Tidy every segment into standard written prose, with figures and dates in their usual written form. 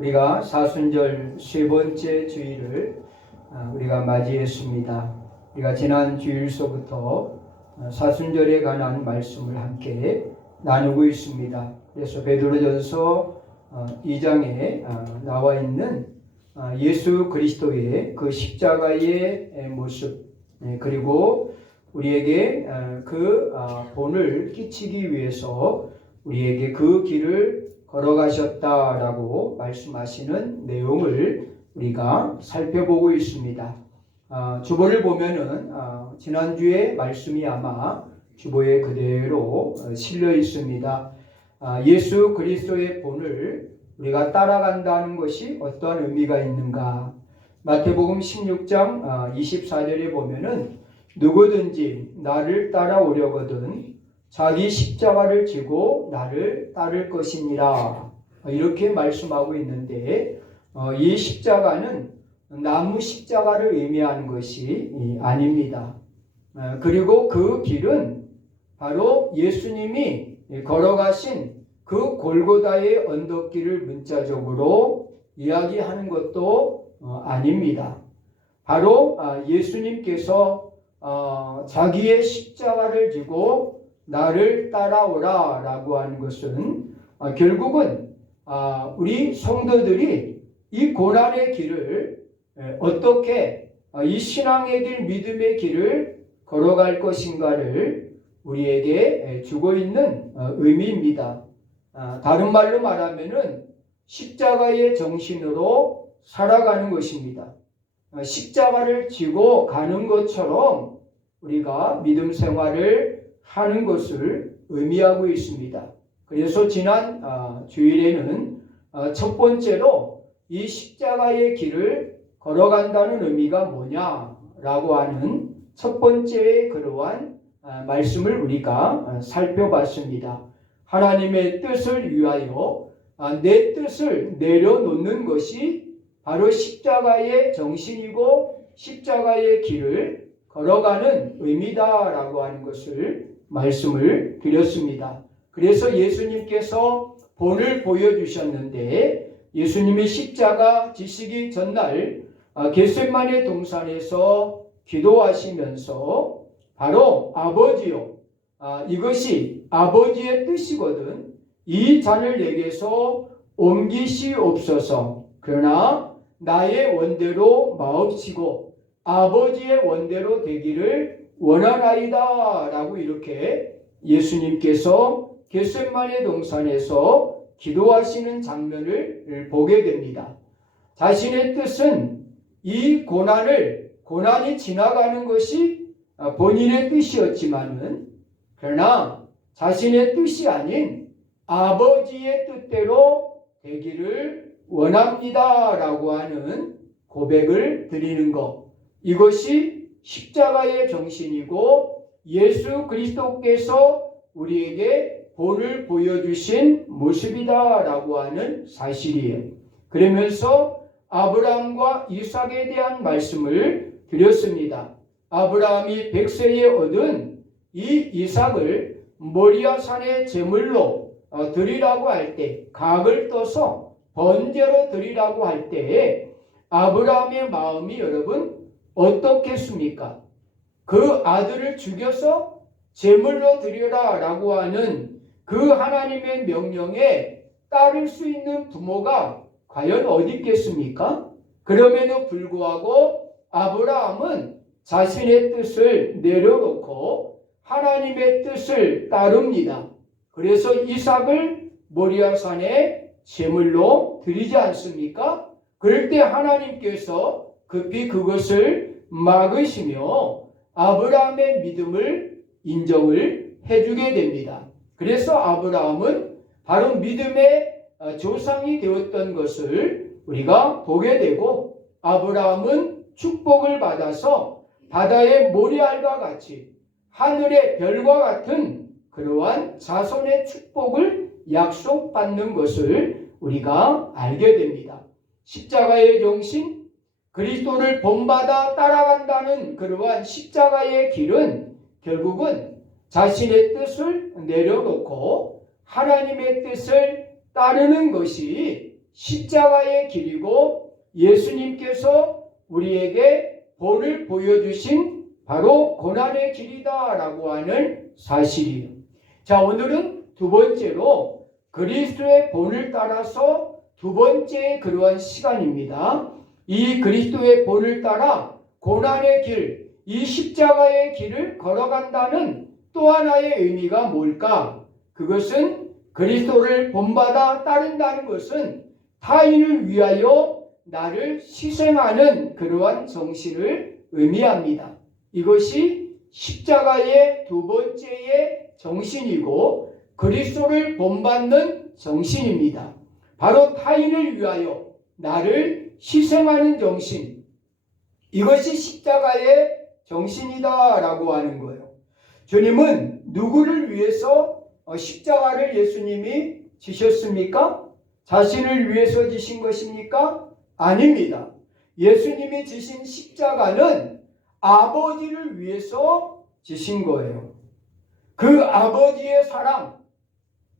우리가 사순절 세 번째 주일을 우리가 맞이했습니다. 우리가 지난 주일서부터 사순절에 관한 말씀을 함께 나누고 있습니다. 그래서 베드로전서 2장에 나와 있는 예수 그리스도의 그 십자가의 모습, 그리고 우리에게 그 본을 끼치기 위해서 우리에게 그 길을 걸어가셨다라고 말씀하시는 내용을 우리가 살펴보고 있습니다. 주보를 보면은 지난주에 말씀이 아마 주보에 그대로 실려 있습니다. 예수 그리스도의 본을 우리가 따라간다는 것이 어떠한 의미가 있는가? 마태복음 16장 24절에 보면은 누구든지 나를 따라오려거든 자기 십자가를 지고 나를 따를 것이니라, 이렇게 말씀하고 있는데 이 십자가는 나무 십자가를 의미하는 것이 아닙니다. 그리고 그 길은 바로 예수님이 걸어가신 그 골고다의 언덕길을 문자적으로 이야기하는 것도 아닙니다. 바로 예수님께서 자기의 십자가를 지고 나를 따라오라 라고 하는 것은 결국은 우리 성도들이 이 고난의 길을 어떻게 이 신앙의 길, 믿음의 길을 걸어갈 것인가를 우리에게 주고 있는 의미입니다. 다른 말로 말하면은 십자가의 정신으로 살아가는 것입니다. 십자가를 지고 가는 것처럼 우리가 믿음 생활을 하는 것을 의미하고 있습니다. 그래서 지난 주일에는 첫 번째로 이 십자가의 길을 걸어간다는 의미가 뭐냐라고 하는 첫 번째의 그러한 말씀을 우리가 살펴봤습니다. 하나님의 뜻을 위하여 내 뜻을 내려놓는 것이 바로 십자가의 정신이고 십자가의 길을 걸어가는 의미다라고 하는 것을 말씀을 드렸습니다. 그래서 예수님께서 본을 보여주셨는데 예수님이 십자가 지시기 전날 겟세마네 동산에서 기도하시면서 바로 아버지요, 이것이 아버지의 뜻이거든 이 잔을 내게서 옮기시옵소서. 그러나 나의 원대로 마옵시고 아버지의 원대로 되기를 원하나이다 라고 이렇게 예수님께서 겟세마네 동산에서 기도하시는 장면을 보게 됩니다. 자신의 뜻은 이 고난이 지나가는 것이 본인의 뜻이었지만은 그러나 자신의 뜻이 아닌 아버지의 뜻대로 되기를 원합니다 라고 하는 고백을 드리는 것, 이것이 십자가의 정신이고 예수 그리스도께서 우리에게 본을 보여주신 모습이다 라고 하는 사실이에요. 그러면서 아브라함과 이삭에 대한 말씀을 드렸습니다. 아브라함이 100세에 얻은 이 이삭을 모리아 산의 제물로 드리라고 할 때, 각을 떠서 번제로 드리라고 할 때에 아브라함의 마음이 여러분 어떻겠습니까? 그 아들을 죽여서 제물로 드려라 라고 하는 그 하나님의 명령에 따를 수 있는 부모가 과연 어디 있겠습니까? 그럼에도 불구하고 아브라함은 자신의 뜻을 내려놓고 하나님의 뜻을 따릅니다. 그래서 이삭을 모리아산에 제물로 드리지 않습니까? 그럴 때 하나님께서 급히 그것을 막으시며 아브라함의 믿음을 인정을 해주게 됩니다. 그래서 아브라함은 바로 믿음의 조상이 되었던 것을 우리가 보게 되고, 아브라함은 축복을 받아서 바다의 모래알과 같이 하늘의 별과 같은 그러한 자손의 축복을 약속받는 것을 우리가 알게 됩니다. 십자가의 정신, 그리스도를 본받아 따라간다는 그러한 십자가의 길은 결국은 자신의 뜻을 내려놓고 하나님의 뜻을 따르는 것이 십자가의 길이고 예수님께서 우리에게 본을 보여주신 바로 고난의 길이다라고 하는 사실이에요. 자, 오늘은 두 번째로 그리스도의 본을 따라서 두 번째 그러한 시간입니다. 이 그리스도의 본을 따라 고난의 길, 이 십자가의 길을 걸어간다는 또 하나의 의미가 뭘까? 그것은 그리스도를 본받아 따른다는 것은 타인을 위하여 나를 희생하는 그러한 정신을 의미합니다. 이것이 십자가의 두 번째의 정신이고 그리스도를 본받는 정신입니다. 바로 타인을 위하여 나를 희생하는 정신, 이것이 십자가의 정신이다라고 하는 거예요. 주님은 누구를 위해서 십자가를 예수님이 지셨습니까? 자신을 위해서 지신 것입니까? 아닙니다. 예수님이 지신 십자가는 아버지를 위해서 지신 거예요. 그 아버지의 사랑,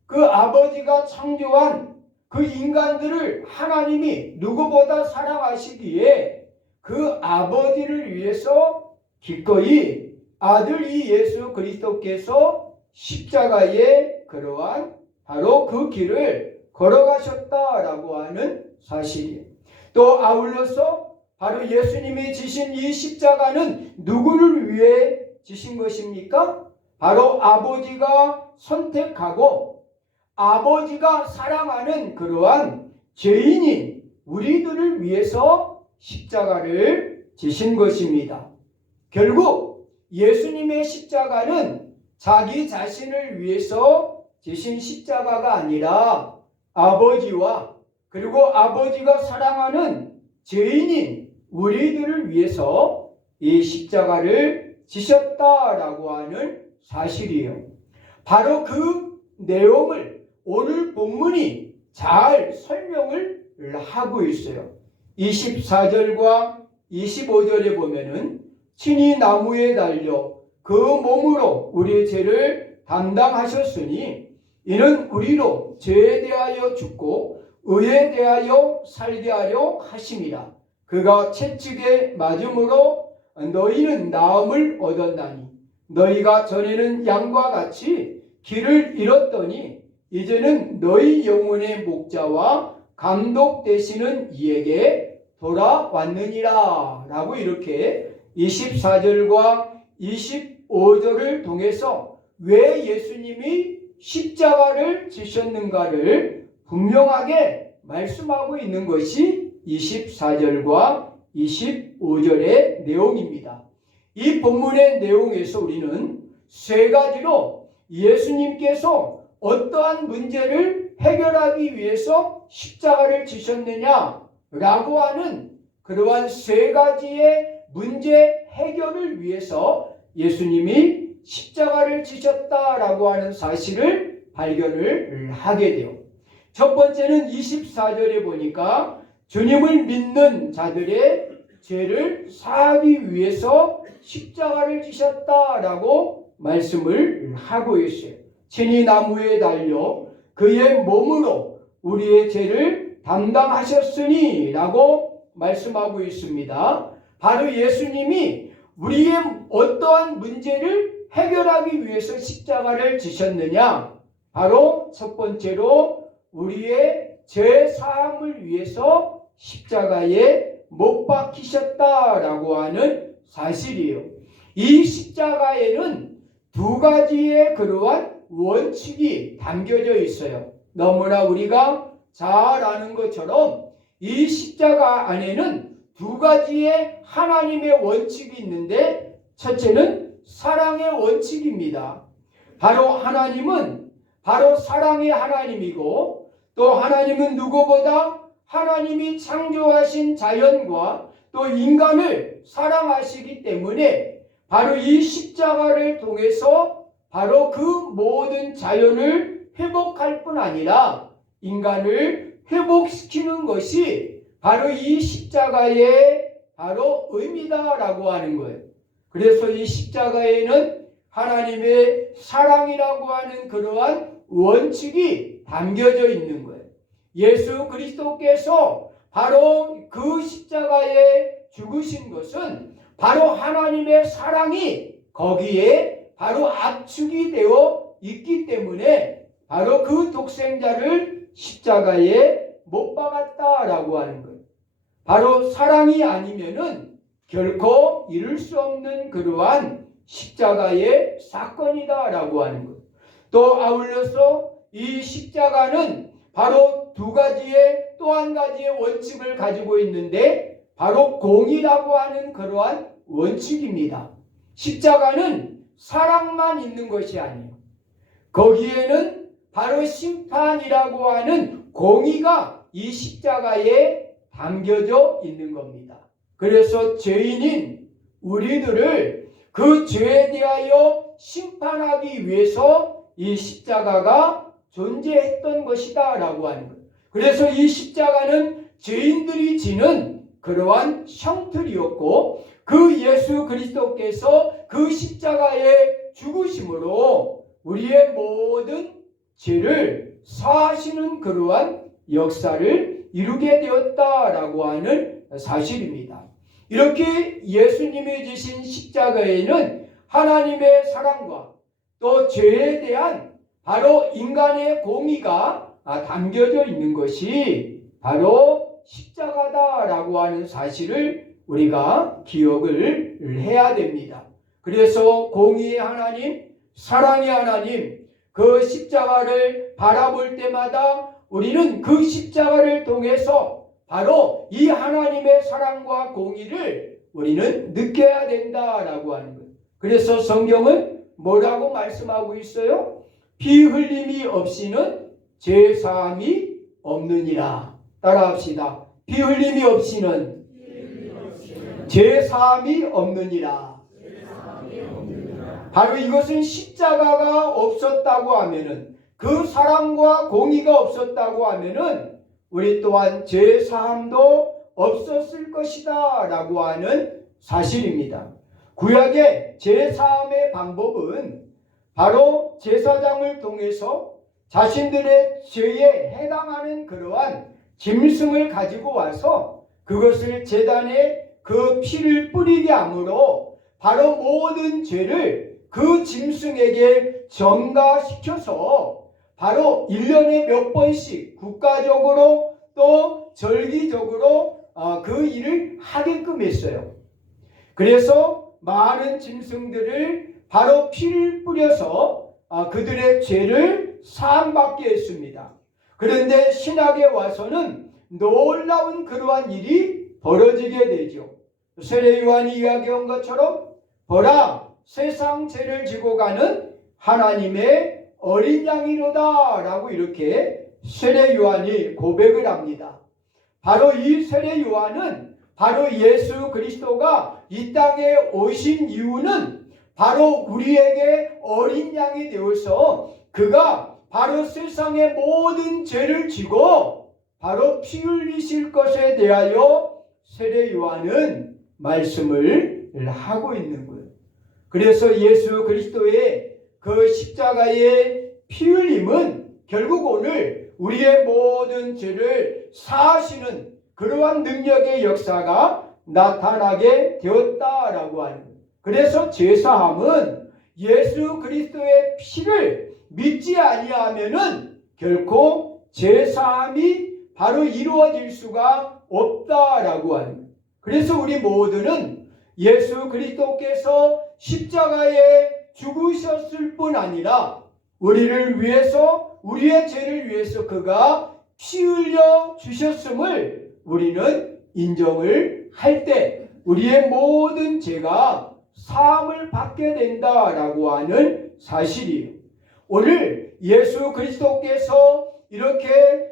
그 아버지가 창조한 그 인간들을 하나님이 누구보다 사랑하시기에 그 아버지를 위해서 기꺼이 아들 이 예수 그리스도께서 십자가의 그러한 바로 그 길을 걸어가셨다라고 하는 사실이에요. 또 아울러서 바로 예수님이 지신 이 십자가는 누구를 위해 지신 것입니까? 바로 아버지가 선택하고 아버지가 사랑하는 그러한 죄인인 우리들을 위해서 십자가를 지신 것입니다. 결국 예수님의 십자가는 자기 자신을 위해서 지신 십자가가 아니라 아버지와 그리고 아버지가 사랑하는 죄인인 우리들을 위해서 이 십자가를 지셨다라고 하는 사실이에요. 바로 그 내용을 오늘 본문이 잘 설명을 하고 있어요. 24절과 25절에 보면은 친히 나무에 달려 그 몸으로 우리의 죄를 담당하셨으니 이는 우리로 죄에 대하여 죽고 의에 대하여 살게 하려 하심이라. 그가 채찍에 맞음으로 너희는 나음을 얻었나니 너희가 전에는 양과 같이 길을 잃었더니 이제는 너희 영혼의 목자와 감독 되시는 이에게 돌아왔느니라 라고 이렇게 24절과 25절을 통해서 왜 예수님이 십자가를 지셨는가를 분명하게 말씀하고 있는 것이 24절과 25절의 내용입니다. 이 본문의 내용에서 우리는 세 가지로 예수님께서 어떠한 문제를 해결하기 위해서 십자가를 지셨느냐라고 하는 그러한 세 가지의 문제 해결을 위해서 예수님이 십자가를 지셨다라고 하는 사실을 발견을 하게 돼요. 첫 번째는 24절에 보니까 주님을 믿는 자들의 죄를 사하기 위해서 십자가를 지셨다라고 말씀을 하고 있어요. 친히 나무에 달려 그의 몸으로 우리의 죄를 담당하셨으니 라고 말씀하고 있습니다. 바로 예수님이 우리의 어떠한 문제를 해결하기 위해서 십자가를 지셨느냐? 바로 첫 번째로 우리의 죄 사함을 위해서 십자가에 못 박히셨다라고 하는 사실이에요. 이 십자가에는 두 가지의 그러한 원칙이 담겨져 있어요. 너무나 우리가 잘 아는 것처럼 이 십자가 안에는 두 가지의 하나님의 원칙이 있는데 첫째는 사랑의 원칙입니다. 바로 하나님은 바로 사랑의 하나님이고 또 하나님은 누구보다 하나님이 창조하신 자연과 또 인간을 사랑하시기 때문에 바로 이 십자가를 통해서 바로 그 모든 자연을 회복할 뿐 아니라 인간을 회복시키는 것이 바로 이 십자가의 바로 의미다라고 하는 거예요. 그래서 이 십자가에는 하나님의 사랑이라고 하는 그러한 원칙이 담겨져 있는 거예요. 예수 그리스도께서 바로 그 십자가에 죽으신 것은 바로 하나님의 사랑이 거기에 바로 압축이 되어 있기 때문에 바로 그 독생자를 십자가에 못 박았다라고 하는 거예요. 바로 사랑이 아니면은 결코 이룰 수 없는 그러한 십자가의 사건이다라고 하는 거예요. 또 아울러서 이 십자가는 바로 또 한 가지의 원칙을 가지고 있는데 바로 공의라고 하는 그러한 원칙입니다. 십자가는 사랑만 있는 것이 아니에요. 거기에는 바로 심판이라고 하는 공의가 이 십자가에 담겨져 있는 겁니다. 그래서 죄인인 우리들을 그 죄에 대하여 심판하기 위해서 이 십자가가 존재했던 것이다 라고 하는 거예요. 그래서 이 십자가는 죄인들이 지는 그러한 형틀이었고 그 예수 그리스도께서 그 십자가에 죽으심으로 우리의 모든 죄를 사하시는 그러한 역사를 이루게 되었다라고 하는 사실입니다. 이렇게 예수님이 지신 십자가에는 하나님의 사랑과 또 죄에 대한 바로 인간의 공의가 담겨져 있는 것이 바로 십자가다라고 하는 사실을 우리가 기억을 해야 됩니다. 그래서 공의의 하나님, 사랑의 하나님, 그 십자가를 바라볼 때마다 우리는 그 십자가를 통해서 바로 이 하나님의 사랑과 공의를 우리는 느껴야 된다라고 하는 거예요. 그래서 성경은 뭐라고 말씀하고 있어요? 피 흘림이 없이는 죄 사함이 없느니라. 따라합시다. 피 흘림이 없이는 죄 사함이 없느니라. 바로 이것은 십자가가 없었다고 하면은, 그 사랑과 공의가 없었다고 하면은 우리 또한 죄 사함도 없었을 것이다 라고 하는 사실입니다. 구약의 죄 사함의 방법은 바로 제사장을 통해서 자신들의 죄에 해당하는 그러한 짐승을 가지고 와서 그것을 제단에 그 피를 뿌리게 함으로 바로 모든 죄를 그 짐승에게 전가시켜서 바로 1년에 몇 번씩 국가적으로 또 절기적으로 그 일을 하게끔 했어요. 그래서 많은 짐승들을 바로 피를 뿌려서 그들의 죄를 사함받게 했습니다. 그런데 신약에 와서는 놀라운 그러한 일이 벌어지게 되죠. 세례 요한이 이야기한 것처럼 보라, 세상 죄를 지고 가는 하나님의 어린 양이로다 라고 이렇게 세례 요한이 고백을 합니다. 바로 이 세례 요한은 바로 예수 그리스도가 이 땅에 오신 이유는 바로 우리에게 어린 양이 되어서 그가 바로 세상의 모든 죄를 지고 바로 피 흘리실 것에 대하여 세례 요한은 말씀을 하고 있는 거예요. 그래서 예수 그리스도의 그 십자가의 피 흘림은 결국 오늘 우리의 모든 죄를 사하시는 그러한 능력의 역사가 나타나게 되었다라고 하는 거예요. 그래서 죄사함은 예수 그리스도의 피를 믿지 아니하면은 결코 죄사함이 바로 이루어질 수가 없다라고 하는 거예요. 그래서 우리 모두는 예수 그리스도께서 십자가에 죽으셨을 뿐 아니라 우리를 위해서, 우리의 죄를 위해서 그가 피 흘려 주셨음을 우리는 인정을 할 때 우리의 모든 죄가 사함을 받게 된다라고 하는 사실이에요. 오늘 예수 그리스도께서 이렇게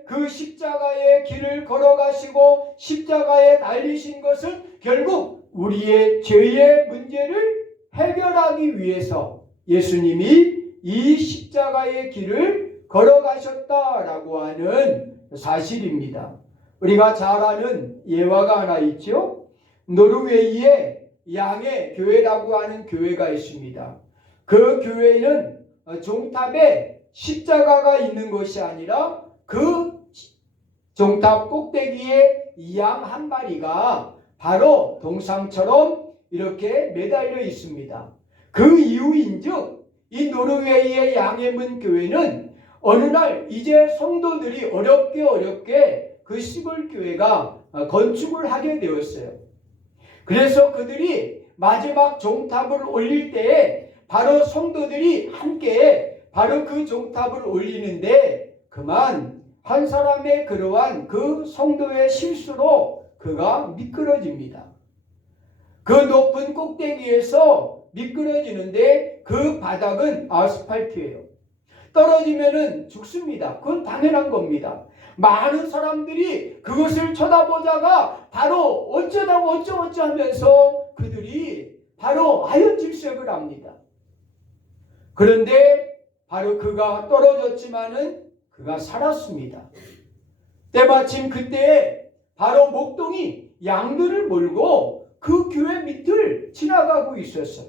그 십자가의 길을 걸어가시고 십자가에 달리신 것은 결국 우리의 죄의 문제를 해결하기 위해서 예수님이 이 십자가의 길을 걸어가셨다라고 하는 사실입니다. 우리가 잘 아는 예화가 하나 있죠. 노르웨이에 양의 교회라고 하는 교회가 있습니다. 그 교회는 종탑에 십자가가 있는 것이 아니라 그 종탑 꼭대기에 양 한 마리가 바로 동상처럼 이렇게 매달려 있습니다. 그 이유인즉 이 노르웨이의 양해문 교회는 어느 날 이제 성도들이 어렵게 그 시골 교회가 건축을 하게 되었어요. 그래서 그들이 마지막 종탑을 올릴 때에 바로 성도들이 함께 바로 그 종탑을 올리는데 그만 한 사람의 그러한 그 성도의 실수로 그가 미끄러집니다. 그 높은 꼭대기에서 미끄러지는데 그 바닥은 아스팔트예요. 떨어지면은 죽습니다. 그건 당연한 겁니다. 많은 사람들이 그것을 쳐다보다가 바로 어쩌다고 어쩌 하면서 그들이 바로 아연질색을 합니다. 그런데 바로 그가 떨어졌지만은 그가 살았습니다. 때마침 그때 바로 목동이 양들을 몰고 그 교회 밑을 지나가고 있었어요.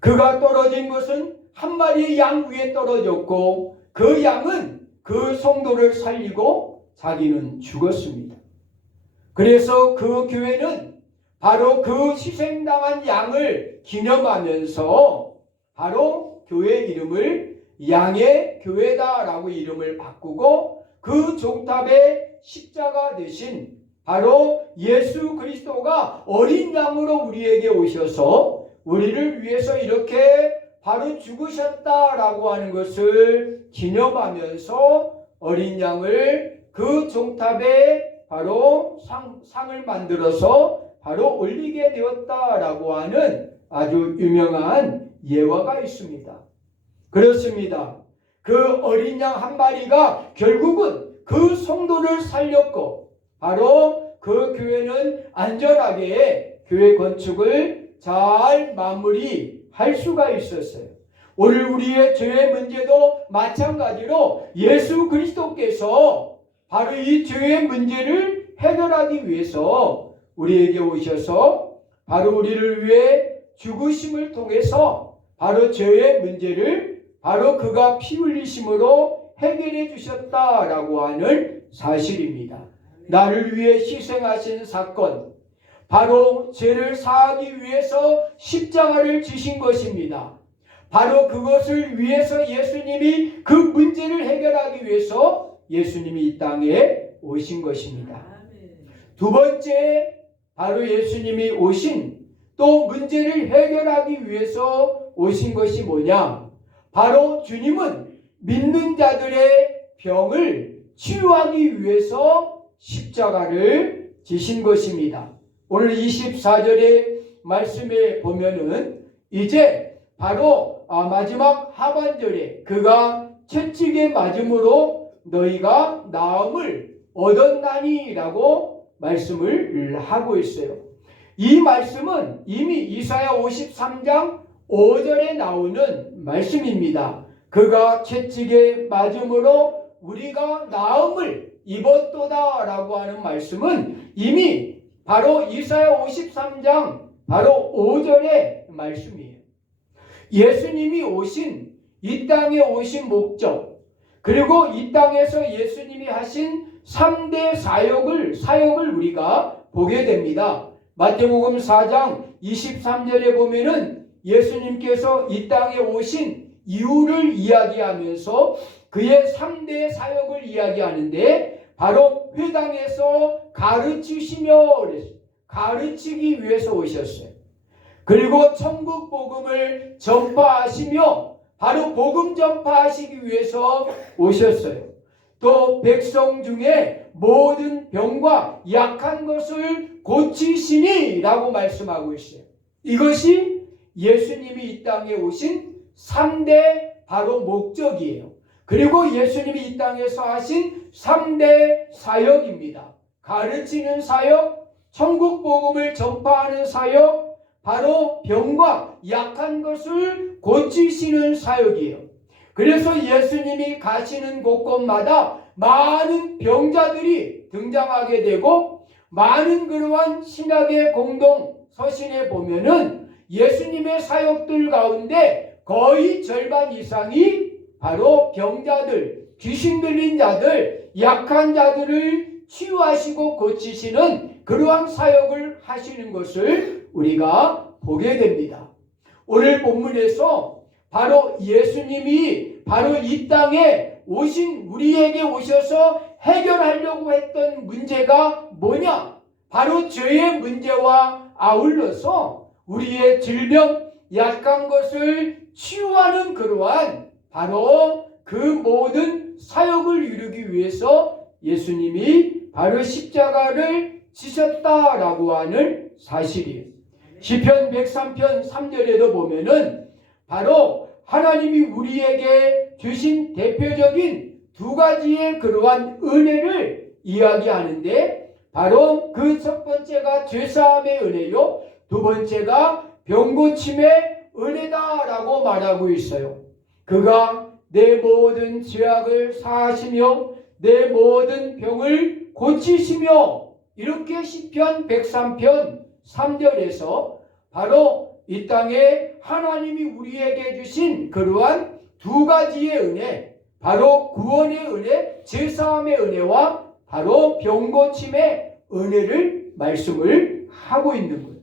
그가 떨어진 것은 한 마리의 양 위에 떨어졌고 그 양은 그 성도를 살리고 자기는 죽었습니다. 그래서 그 교회는 바로 그 희생당한 양을 기념하면서 바로 교회 이름을 양의 교회다라고 이름을 바꾸고 그 종탑의 십자가 대신 바로 예수 그리스도가 어린 양으로 우리에게 오셔서 우리를 위해서 이렇게 바로 죽으셨다라고 하는 것을 기념하면서 어린 양을 그 종탑에 바로 상을 만들어서 바로 올리게 되었다라고 하는 아주 유명한 예화가 있습니다. 그렇습니다. 그 어린 양 한 마리가 결국은 그 성도를 살렸고 바로 그 교회는 안전하게 교회 건축을 잘 마무리할 수가 있었어요. 오늘 우리의 죄의 문제도 마찬가지로 예수 그리스도께서 바로 이 죄의 문제를 해결하기 위해서 우리에게 오셔서 바로 우리를 위해 죽으심을 통해서 바로 죄의 문제를 바로 그가 피 흘리심으로 해결해 주셨다라고 하는 사실입니다. 나를 위해 희생하신 사건, 바로 죄를 사하기 위해서 십자가를 지신 것입니다. 바로 그것을 위해서 예수님이 그 문제를 해결하기 위해서 예수님이 이 땅에 오신 것입니다. 두 번째, 바로 예수님이 오신 또 문제를 해결하기 위해서 오신 것이 뭐냐? 바로 주님은 믿는 자들의 병을 치유하기 위해서 십자가를 지신 것입니다. 오늘 24절의 말씀에 보면은 이제 바로 마지막 하반절에 그가 채찍에 맞음으로 너희가 나음을 얻었나니라고 말씀을 하고 있어요. 이 말씀은 이미 이사야 53장 5절에 나오는 말씀입니다. 그가 채찍에 맞음으로 우리가 나음을 입었도다라고 하는 말씀은 이미 바로 이사야 53장 바로 5절의 말씀이에요. 예수님이 오신 이 땅에 오신 목적, 그리고 이 땅에서 예수님이 하신 3대 사역을 우리가 보게 됩니다. 마태복음 4장 23절에 보면은 예수님께서 이 땅에 오신 이유를 이야기하면서 그의 3대 사역을 이야기하는데 바로 회당에서 가르치기 위해서 오셨어요. 그리고 천국 복음을 전파하시며 바로 복음 전파하시기 위해서 오셨어요. 또 백성 중에 모든 병과 약한 것을 고치시니라고 말씀하고 있어요. 이것이 예수님이 이 땅에 오신 3대 바로 목적이에요. 그리고 예수님이 이 땅에서 하신 3대 사역입니다. 가르치는 사역, 천국 복음을 전파하는 사역, 바로 병과 약한 것을 고치시는 사역이에요. 그래서 예수님이 가시는 곳곳마다 많은 병자들이 등장하게 되고 많은 그러한 신약의 공동 서신에 보면은 예수님의 사역들 가운데 거의 절반 이상이 바로 병자들, 귀신 들린 자들, 약한 자들을 치유하시고 고치시는 그러한 사역을 하시는 것을 우리가 보게 됩니다. 오늘 본문에서 바로 예수님이 바로 이 땅에 오신 우리에게 오셔서 해결하려고 했던 문제가 뭐냐? 바로 죄의 문제와 아울러서 우리의 질병, 약한 것을 치유하는 그러한 바로 그 모든 사역을 이루기 위해서 예수님이 바로 십자가를 지셨다라고 하는 사실이에요. 시편 103편 3절에도 보면은 바로 하나님이 우리에게 주신 대표적인 두 가지의 그러한 은혜를 이야기하는데 바로 그 첫 번째가 죄사함의 은혜요, 두 번째가 병고침의 은혜다라고 말하고 있어요. 그가 내 모든 죄악을 사하시며 내 모든 병을 고치시며, 이렇게 시편 103편 3절에서 바로 이 땅에 하나님이 우리에게 주신 그러한 두 가지의 은혜, 바로 구원의 은혜, 죄사함의 은혜와 바로 병고침의 은혜를 말씀을 하고 있는 거예요.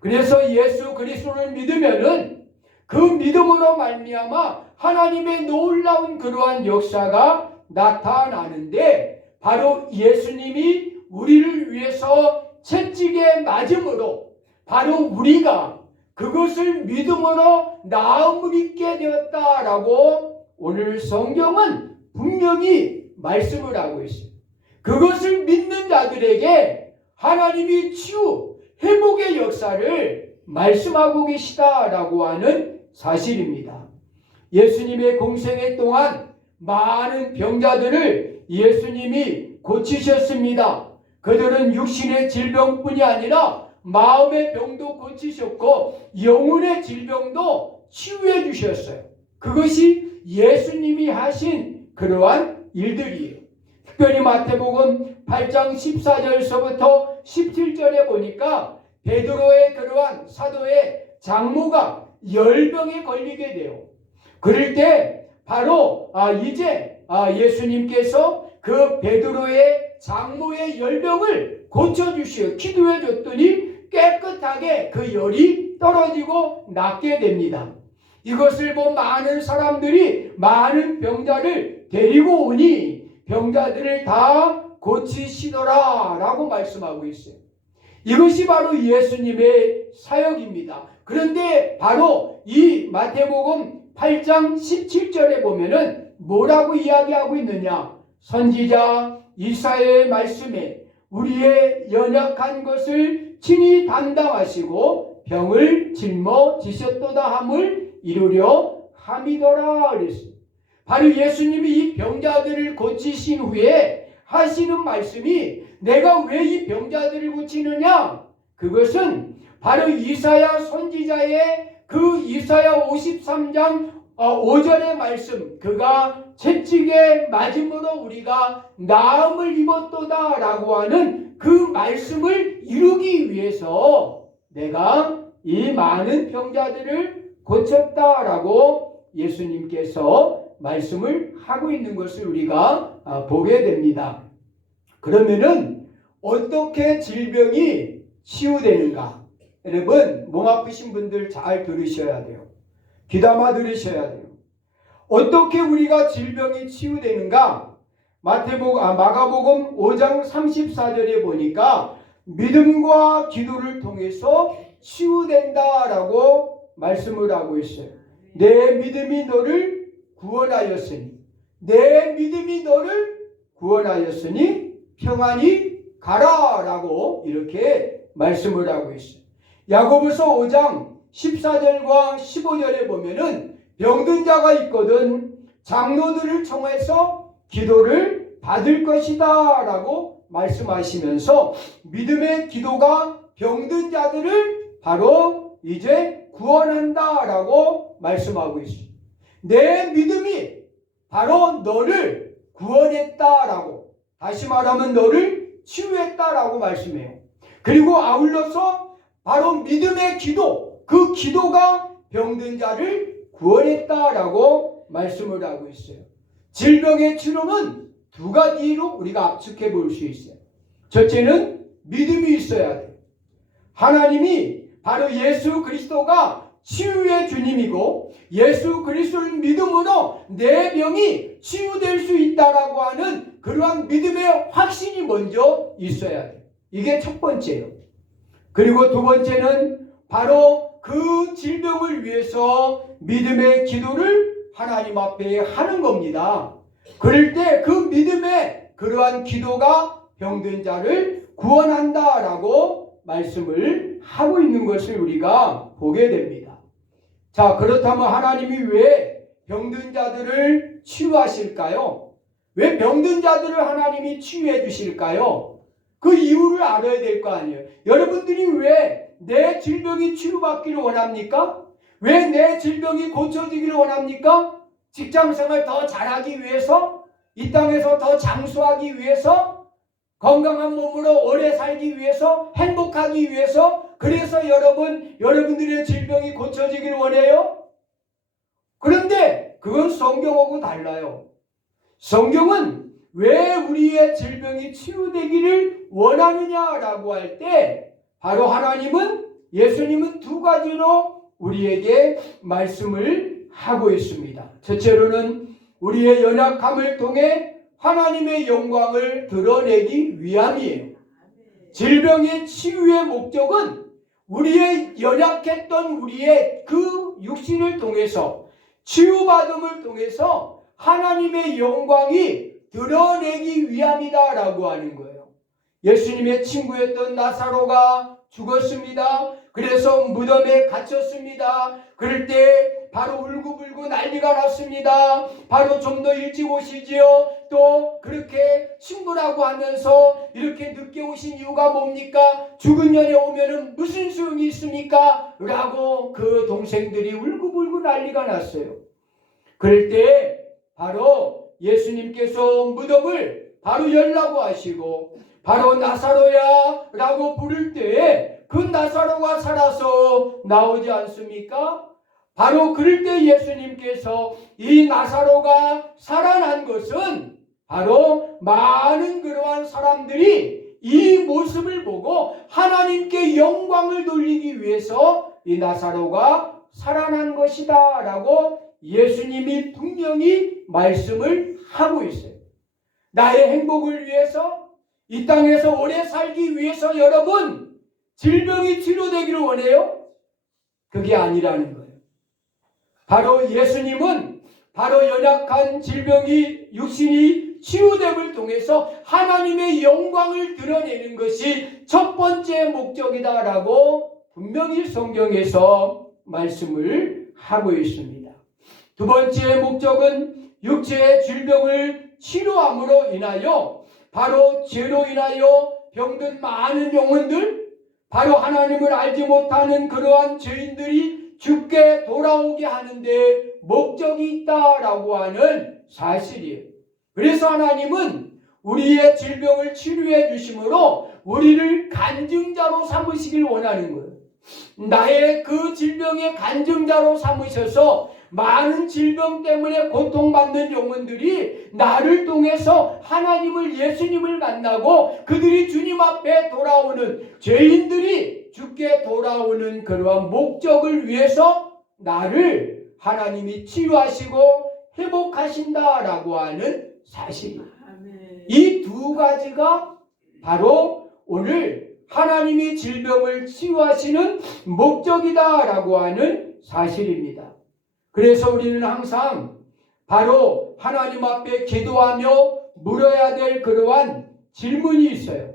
그래서 예수 그리스도를 믿으면은 그 믿음으로 말미암아 하나님의 놀라운 그러한 역사가 나타나는데, 바로 예수님이 우리를 위해서 채찍에 맞음으로 바로 우리가 그것을 믿음으로 나음을 입게 되었다라고 오늘 성경은 분명히 말씀을 하고 있어요. 그것을 믿는 자들에게 하나님이 치유, 회복의 역사를 말씀하고 계시다라고 하는 사실입니다. 예수님의 공생애 동안 많은 병자들을 예수님이 고치셨습니다. 그들은 육신의 질병뿐이 아니라 마음의 병도 고치셨고 영혼의 질병도 치유해 주셨어요. 그것이 예수님이 하신 그러한 일들이에요. 특별히 마태복음 8장 14절서부터 17절에 보니까 베드로의 그러한 사도의 장모가 열병에 걸리게 돼요. 그럴 때 바로 예수님께서 그 베드로의 장모의 열병을 고쳐주시어 기도해 줬더니 깨끗하게 그 열이 떨어지고 낫게 됩니다. 이것을 본 많은 사람들이 많은 병자를 데리고 오니 병자들을 다 고치시더라 라고 말씀하고 있어요. 이것이 바로 예수님의 사역입니다. 그런데 바로 이 마태복음 8장 17절에 보면은 뭐라고 이야기하고 있느냐? 선지자 이사야의 말씀에 우리의 연약한 것을 친히 담당하시고 병을 짊어지셨도다 함을 이루려 함이더라 그랬어요. 바로 예수님이 이 병자들을 고치신 후에 하시는 말씀이, 내가 왜 이 병자들을 고치느냐? 그것은 바로 이사야 선지자의 그 이사야 53장 5절의 말씀, 그가 채찍에 맞음으로 우리가 나음을 입었도다 라고 하는 그 말씀을 이루기 위해서 내가 이 많은 병자들을 고쳤다라고 예수님께서 말씀을 하고 있는 것을 우리가 보게 됩니다. 그러면은 어떻게 질병이 치유되는가? 여러분, 몸 아프신 분들 잘 들으셔야 돼요. 귀담아 들으셔야 돼요. 어떻게 우리가 질병이 치유되는가? 마가복음 5장 34절에 보니까 믿음과 기도를 통해서 치유된다라고 말씀을 하고 있어요. 내 믿음이 너를 구원하였으니, 내 믿음이 너를 구원하였으니 평안히 가라라고 이렇게 말씀을 하고 있어요. 야고보서 5장 14절과 15절에 보면은 병든 자가 있거든 장로들을 청해서 기도를 받을 것이다 라고 말씀하시면서 믿음의 기도가 병든 자들을 바로 이제 구원한다 라고 말씀하고 있습니다. 내 믿음이 바로 너를 구원했다라고, 다시 말하면 너를 치유했다라고 말씀해요. 그리고 아울러서 바로 믿음의 기도, 그 기도가 병든 자를 구원했다라고 말씀을 하고 있어요. 질병의 치료는 두 가지로 우리가 압축해 볼 수 있어요. 첫째는 믿음이 있어야 돼요. 하나님이 바로 예수 그리스도가 치유의 주님이고 예수 그리스도를 믿음으로 내 병이 치유될 수 있다라고 하는 그러한 믿음의 확신이 먼저 있어야 돼요. 이게 첫 번째예요. 그리고 두 번째는 바로 그 질병을 위해서 믿음의 기도를 하나님 앞에 하는 겁니다. 그럴 때 그 믿음의 그러한 기도가 병든 자를 구원한다라고 말씀을 하고 있는 것을 우리가 보게 됩니다. 자, 그렇다면 하나님이 왜 병든 자들을 치유하실까요? 왜 병든 자들을 하나님이 치유해 주실까요? 그 이유를 알아야 될 거 아니에요. 여러분들이 왜 내 질병이 치유받기를 원합니까? 왜 내 질병이 고쳐지기를 원합니까? 직장생활 더 잘하기 위해서? 이 땅에서 더 장수하기 위해서? 건강한 몸으로 오래 살기 위해서? 행복하기 위해서? 그래서 여러분들의 질병이 고쳐지기를 원해요? 그런데 그건 성경하고 달라요. 성경은 왜 우리의 질병이 치유되기를 원하느냐라고 할 때 바로 예수님은 두 가지로 우리에게 말씀을 하고 있습니다. 첫째로는 우리의 연약함을 통해 하나님의 영광을 드러내기 위함이에요. 질병의 치유의 목적은 우리의 연약했던 우리의 그 육신을 통해서 치유받음을 통해서 하나님의 영광이 드러내기 위함이다라고 하는 거예요. 예수님의 친구였던 나사로가 죽었습니다. 그래서 무덤에 갇혔습니다. 그럴 때 바로 울고불고 난리가 났습니다. 바로 좀 더 일찍 오시지요. 또 그렇게 친구라고 하면서 이렇게 늦게 오신 이유가 뭡니까? 죽은 년에 오면은 무슨 소용이 있습니까? 라고 그 동생들이 울고불고 난리가 났어요. 그럴 때 바로 예수님께서 무덤을 바로 열라고 하시고 바로 나사로야 라고 부를 때 그 나사로가 살아서 나오지 않습니까? 바로 그럴 때 예수님께서 이 나사로가 살아난 것은 바로 많은 그러한 사람들이 이 모습을 보고 하나님께 영광을 돌리기 위해서 이 나사로가 살아난 것이다 라고 예수님이 분명히 말씀을 하고 있어요. 나의 행복을 위해서 이 땅에서 오래 살기 위해서 여러분 질병이 치료되기를 원해요? 그게 아니라는 거예요. 바로 예수님은 바로 연약한 육신이 치유됨을 통해서 하나님의 영광을 드러내는 것이 첫 번째 목적이다라고 분명히 성경에서 말씀을 하고 있습니다. 두 번째 목적은 육체의 질병을 치료함으로 인하여 바로 죄로 인하여 병든 많은 영혼들, 바로 하나님을 알지 못하는 그러한 죄인들이 죽게 돌아오게 하는데 목적이 있다라고 하는 사실이에요. 그래서 하나님은 우리의 질병을 치료해 주심으로 우리를 간증자로 삼으시길 원하는 거예요. 나의 그 질병의 간증자로 삼으셔서 많은 질병 때문에 고통받는 영혼들이 나를 통해서 하나님을 예수님을 만나고 그들이 주님 앞에 돌아오는 죄인들이 죽게 돌아오는 그러한 목적을 위해서 나를 하나님이 치유하시고 회복하신다라고 하는 사실입니다. 이 두 가지가 바로 오늘 하나님이 질병을 치유하시는 목적이다라고 하는 사실입니다. 그래서 우리는 항상 바로 하나님 앞에 기도하며 물어야 될 그러한 질문이 있어요.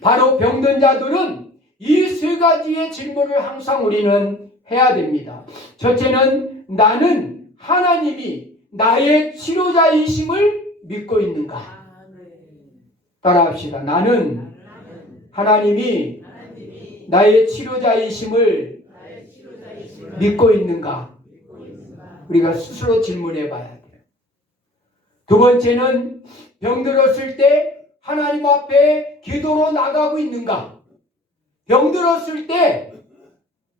바로 병든 자들은 이 세 가지의 질문을 항상 우리는 해야 됩니다. 첫째는 나는 하나님이 나의 치료자이심을 믿고 있는가? 따라합시다. 나는 하나님이 나의 치료자이심을 믿고 있는가? 우리가 스스로 질문해 봐야 돼요. 두 번째는 병들었을 때 하나님 앞에 기도로 나가고 있는가? 병들었을 때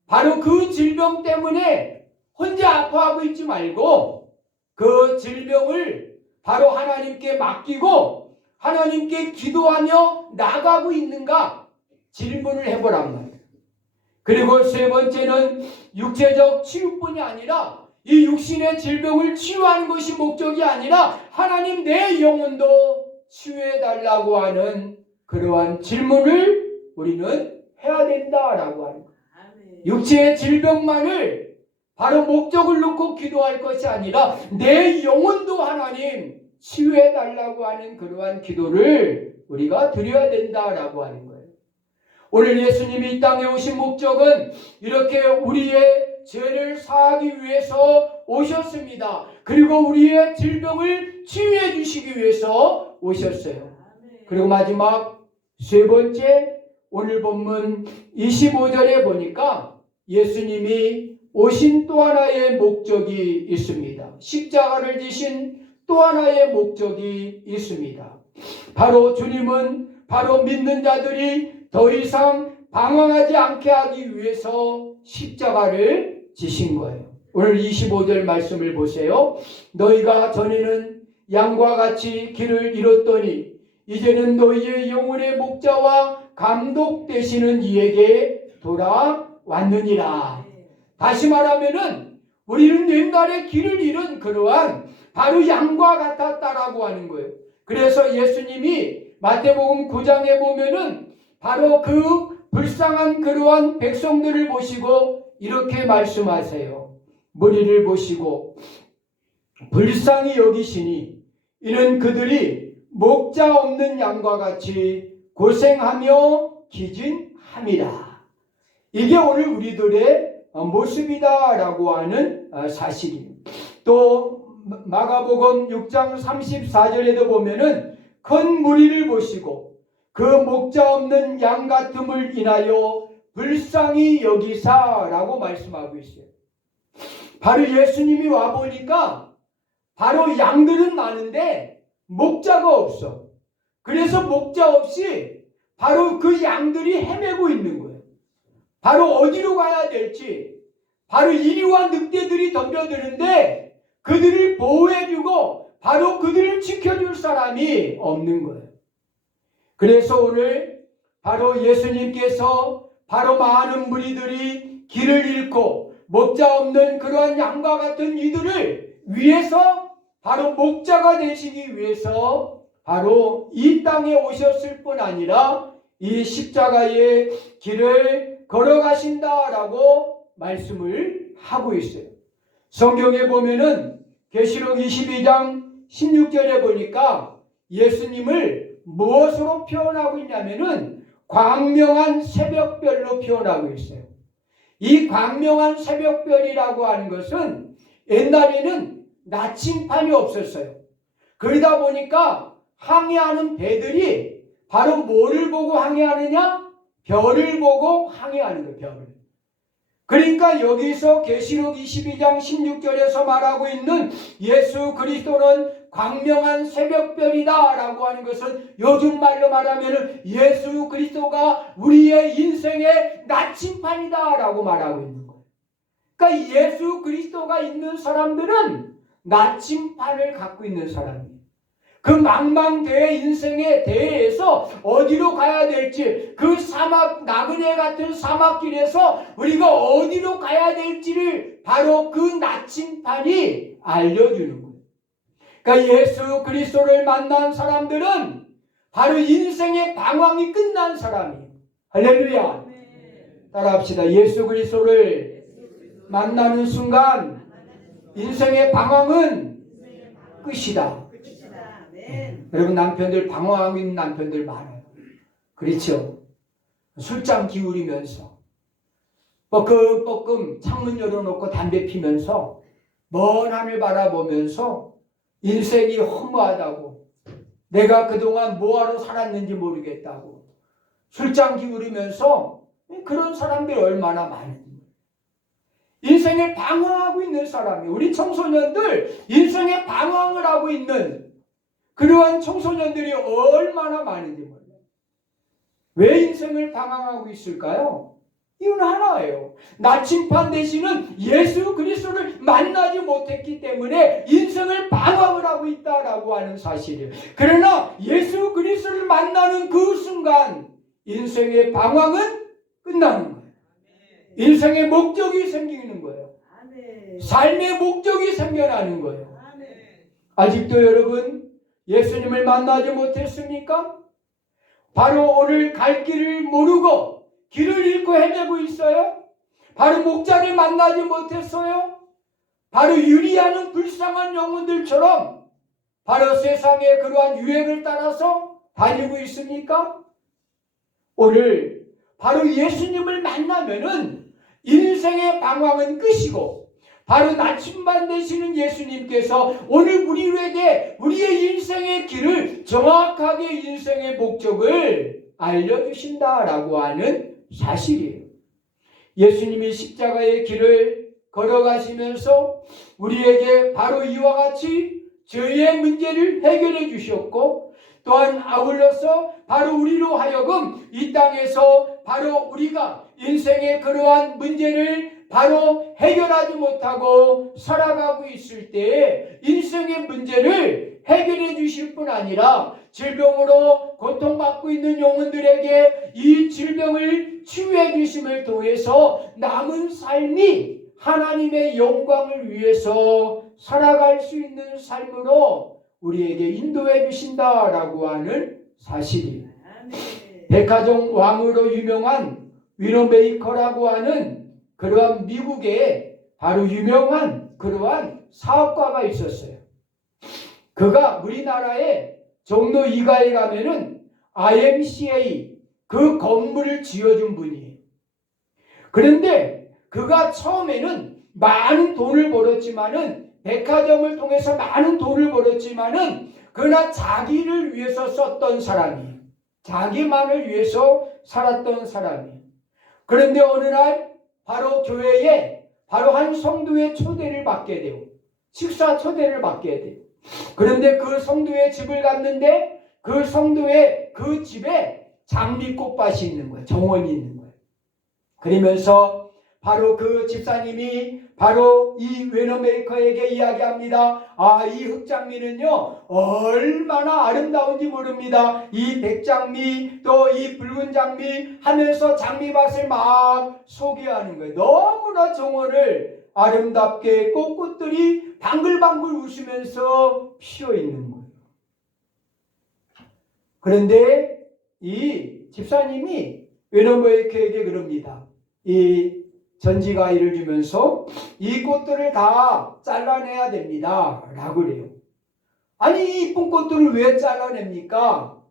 바로 그 질병 때문에 혼자 아파하고 있지 말고 그 질병을 바로 하나님께 맡기고 하나님께 기도하며 나가고 있는가 질문을 해보란 말이에요. 그리고 세 번째는 육체적 치유뿐이 아니라 이 육신의 질병을 치유하는 것이 목적이 아니라 하나님 내 영혼도 치유해달라고 하는 그러한 질문을 우리는 해야 된다라고 하는 거예요. 육체의 질병만을 바로 목적을 놓고 기도할 것이 아니라 내 영혼도 하나님 치유해달라고 하는 그러한 기도를 우리가 드려야 된다라고 하는 거예요. 오늘 예수님이 이 땅에 오신 목적은 이렇게 우리의 죄를 사하기 위해서 오셨습니다. 그리고 우리의 질병을 치유해 주시기 위해서 오셨어요. 그리고 마지막 세 번째, 오늘 본문 25절에 보니까 예수님이 오신 또 하나의 목적이 있습니다. 십자가를 지신 또 하나의 목적이 있습니다. 바로 주님은 바로 믿는 자들이 더 이상 방황하지 않게 하기 위해서 십자가를 지신 거예요. 오늘 25절 말씀을 보세요. 너희가 전에는 양과 같이 길을 잃었더니 이제는 너희의 영혼의 목자와 감독 되시는 이에게 돌아왔느니라. 다시 말하면은 우리는 옛날에 길을 잃은 그러한 바로 양과 같았다라고 하는 거예요. 그래서 예수님이 마태복음 9장에 보면은 바로 그 불쌍한 그러한 백성들을 보시고 이렇게 말씀하세요. 무리를 보시고 불쌍히 여기시니 이는 그들이 목자 없는 양과 같이 고생하며 기진함이라. 이게 오늘 우리들의 모습이다라고 하는 사실입니다. 또 마가복음 6장 34절에도 보면은 큰 무리를 보시고 그 목자 없는 양 같음을 인하여 불쌍히 여기사라고 말씀하고 있어요. 바로 예수님이 와보니까 바로 양들은 많은데 목자가 없어. 그래서 목자 없이 바로 그 양들이 헤매고 있는 거예요. 바로 어디로 가야 될지, 바로 이리와 늑대들이 덤벼드는데 그들을 보호해주고 바로 그들을 지켜줄 사람이 없는 거예요. 그래서 오늘 바로 예수님께서 바로 많은 무리들이 길을 잃고 목자 없는 그러한 양과 같은 이들을 위해서 바로 목자가 되시기 위해서 바로 이 땅에 오셨을 뿐 아니라 이 십자가의 길을 걸어가신다라고 말씀을 하고 있어요. 성경에 보면은 계시록 22장 16절에 보니까 예수님을 무엇으로 표현하고 있냐면은 광명한 새벽별로 표현하고 있어요. 이 광명한 새벽별이라고 하는 것은 옛날에는 나침판이 없었어요. 그러다 보니까 항해하는 배들이 바로 뭐를 보고 항해하느냐? 별을 보고 항해하는 거예요. 별을. 그러니까 여기서 계시록 22장 16절에서 말하고 있는 예수 그리스도는 광명한 새벽별이다 라고 하는 것은 요즘 말로 말하면 예수 그리스도가 우리의 인생의 나침판이다 라고 말하고 있는 거예요. 그러니까 예수 그리스도가 있는 사람들은 나침판을 갖고 있는 사람이에요. 그 망망대해 인생의 대해에서 어디로 가야 될지, 그 사막, 나그네 같은 사막길에서 우리가 어디로 가야 될지를 바로 그 나침판이 알려주는 거예요. 그러니까 예수 그리스도를 만난 사람들은 바로 인생의 방황이 끝난 사람이에요. 할렐루야. 따라합시다. 예수 그리스도를 만나는 순간 인생의 방황은 끝이다. 여러분 남편들 방황하고 있는 남편들 많아요. 그렇죠? 술잔 기울이면서 뻐끔뻐끔 창문 열어놓고 담배 피면서 먼 하늘 바라보면서 인생이 허무하다고, 내가 그동안 뭐하러 살았는지 모르겠다고 술잔 기울이면서 그런 사람들이 얼마나 많은지. 인생을 방황하고 있는 사람이, 우리 청소년들 인생에 방황을 하고 있는 그러한 청소년들이 얼마나 많은지 몰라요. 왜 인생을 방황하고 있을까요? 이유는 하나예요. 나침반 대신은 예수 그리스도를 만나지 못했기 때문에 인생을 방황을 하고 있다라고 하는 사실이에요. 그러나 예수 그리스도를 만나는 그 순간 인생의 방황은 끝나는 거예요. 인생의 목적이 생기는 거예요. 삶의 목적이 생겨나는 거예요. 아직도 여러분 예수님을 만나지 못했습니까? 바로 오늘 갈 길을 모르고 길을 잃고 헤매고 있어요? 바로 목자를 만나지 못했어요? 바로 유리하는 불쌍한 영혼들처럼 바로 세상의 그러한 유행을 따라서 다니고 있습니까? 오늘 바로 예수님을 만나면은 인생의 방황은 끝이고 바로 나침반 되시는 예수님께서 오늘 우리에게 우리의 인생의 길을 정확하게 인생의 목적을 알려주신다라고 하는 사실이에요. 예수님이 십자가의 길을 걸어가시면서 우리에게 바로 이와 같이 저희의 문제를 해결해 주셨고 또한 아울러서 바로 우리로 하여금 이 땅에서 바로 우리가 인생의 그러한 문제를 바로 해결하지 못하고 살아가고 있을 때 인생의 문제를 해결해 주실 뿐 아니라 질병으로 고통받고 있는 영혼들에게 이 질병을 치유해 주심을 통해서 남은 삶이 하나님의 영광을 위해서 살아갈 수 있는 삶으로 우리에게 인도해 주신다라고 하는 사실이에요. 백화점 왕으로 유명한 위너메이커라고 하는 그러한 미국의 바로 유명한 그러한 사업가가 있었어요. 그가 우리나라에 종로 2가에 가면은 IMCA 그 건물을 지어준 분이에요. 그런데 그가 처음에는 많은 돈을 벌었지만은 백화점을 통해서 많은 돈을 벌었지만은 그러나 자기를 위해서 썼던 사람이에요. 자기만을 위해서 살았던 사람이에요. 그런데 어느 날 바로 교회에 바로 한 성도의 초대를 받게 돼요. 식사 초대를 받게 돼요. 그런데 그 성도의 집을 갔는데 그 성도의 그 집에 장미꽃밭이 있는 거예요. 정원이 있는 거예요. 그러면서 바로 그 집사님이 바로 이 위너메이커에게 이야기합니다. 이 흑장미는요 얼마나 아름다운지 모릅니다. 이 백장미 또 이 붉은 장미 하면서 장미밭을 막 소개하는 거예요. 너무나 정원을 아름답게 꽃들이 방글방글 웃으면서 피어 있는 거예요. 그런데 이 집사님이 위너메이커에게 그럽니다. 이 전지가위를 주면서 이 꽃들을 다 잘라내야 됩니다 라고 그래요. 아니 이 이쁜 꽃들을 왜 잘라냅니까?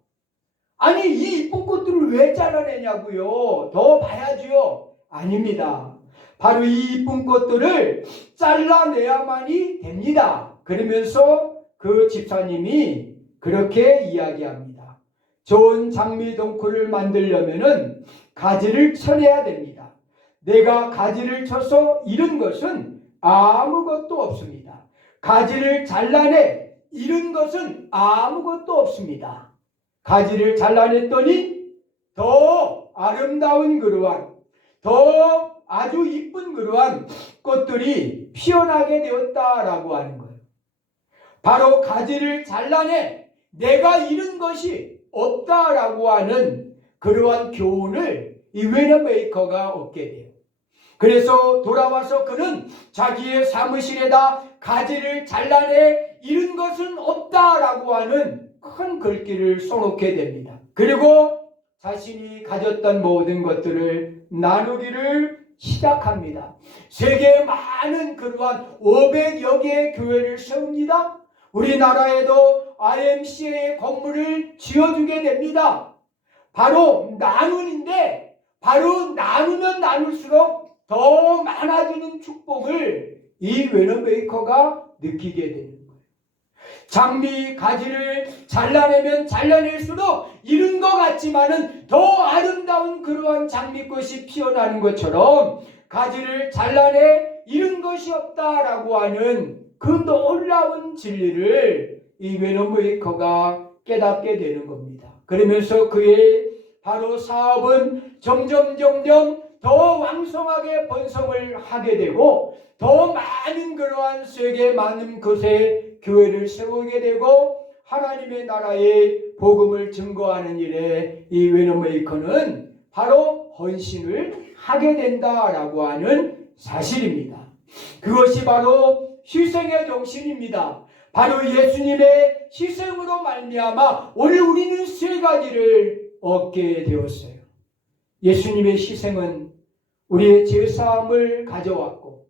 아니 이 이쁜 꽃들을 왜 잘라내냐고요. 더 봐야지요. 아닙니다. 바로 이 이쁜 꽃들을 잘라내야만이 됩니다. 그러면서 그 집사님이 그렇게 이야기합니다. 좋은 장미 덩쿨을 만들려면은 가지를 쳐내야 됩니다. 내가 가지를 쳐서 잃은 것은 아무것도 없습니다. 가지를 잘라내 잃은 것은 아무것도 없습니다. 가지를 잘라냈더니 더 아름다운 그러한 더 아주 이쁜 그러한 꽃들이 피어나게 되었다라고 하는 거예요. 바로 가지를 잘라내 내가 잃은 것이 없다라고 하는 그러한 교훈을 이 위너메이커가 얻게 돼요. 그래서 돌아와서 그는 자기의 사무실에다 가지를 잘라내 잃은 것은 없다라고 하는 큰 글귀를 써놓게 됩니다. 그리고 자신이 가졌던 모든 것들을 나누기를 시작합니다. 세계에 많은 그러한 500여 개의 교회를 세웁니다. 우리나라에도 IMCA 건물을 지어주게 됩니다. 바로 나눔인데 바로 나누면 나눌수록 더 많아지는 축복을 이 위너메이커가 느끼게 되는 거예요. 장미 가지를 잘라내면 잘라낼수록 잃은 것 같지만은 더 아름다운 그러한 장미꽃이 피어나는 것처럼 가지를 잘라내 잃은 것이 없다라고 하는 그 놀라운 진리를 이 위너메이커가 깨닫게 되는 겁니다. 그러면서 그의 바로 사업은 점점 더 왕성하게 번성을 하게 되고 더 많은 그러한 세계 많은 곳에 교회를 세우게 되고 하나님의 나라의 복음을 증거하는 일에 이 웨너메이커는 바로 헌신을 하게 된다라고 하는 사실입니다. 그것이 바로 희생의 정신입니다. 바로 예수님의 희생으로 말미암아 오늘 우리는 세 가지를 얻게 되었어요. 예수님의 희생은 우리의 죄사함을 가져왔고,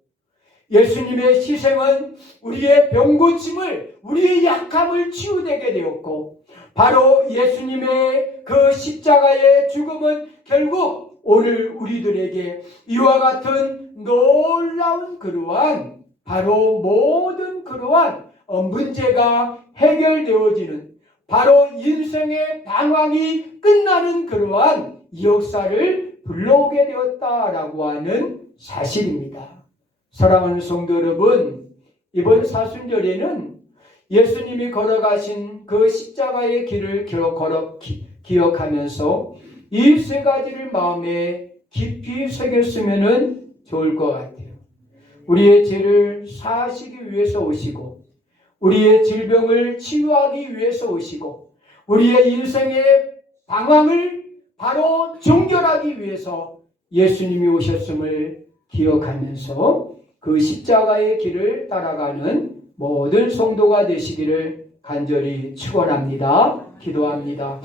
예수님의 희생은 우리의 병고침을, 우리의 약함을 치유되게 되었고, 바로 예수님의 그 십자가의 죽음은 결국 오늘 우리들에게 이와 같은 놀라운 그러한 바로 모든 그러한 문제가 해결되어지는 바로 인생의 방황이 끝나는 그러한 역사를 불러오게 되었다라고 하는 사실입니다. 사랑하는 성도 여러분, 이번 사순절에는 예수님이 걸어가신 그 십자가의 길을 기억하면서 이 세 가지를 마음에 깊이 새겼으면 좋을 것 같아요. 우리의 죄를 사하시기 위해서 오시고, 우리의 질병을 치유하기 위해서 오시고, 우리의 인생의 방황을 바로 종결하기 위해서 예수님이 오셨음을 기억하면서 그 십자가의 길을 따라가는 모든 성도가 되시기를 간절히 축원합니다. 기도합니다.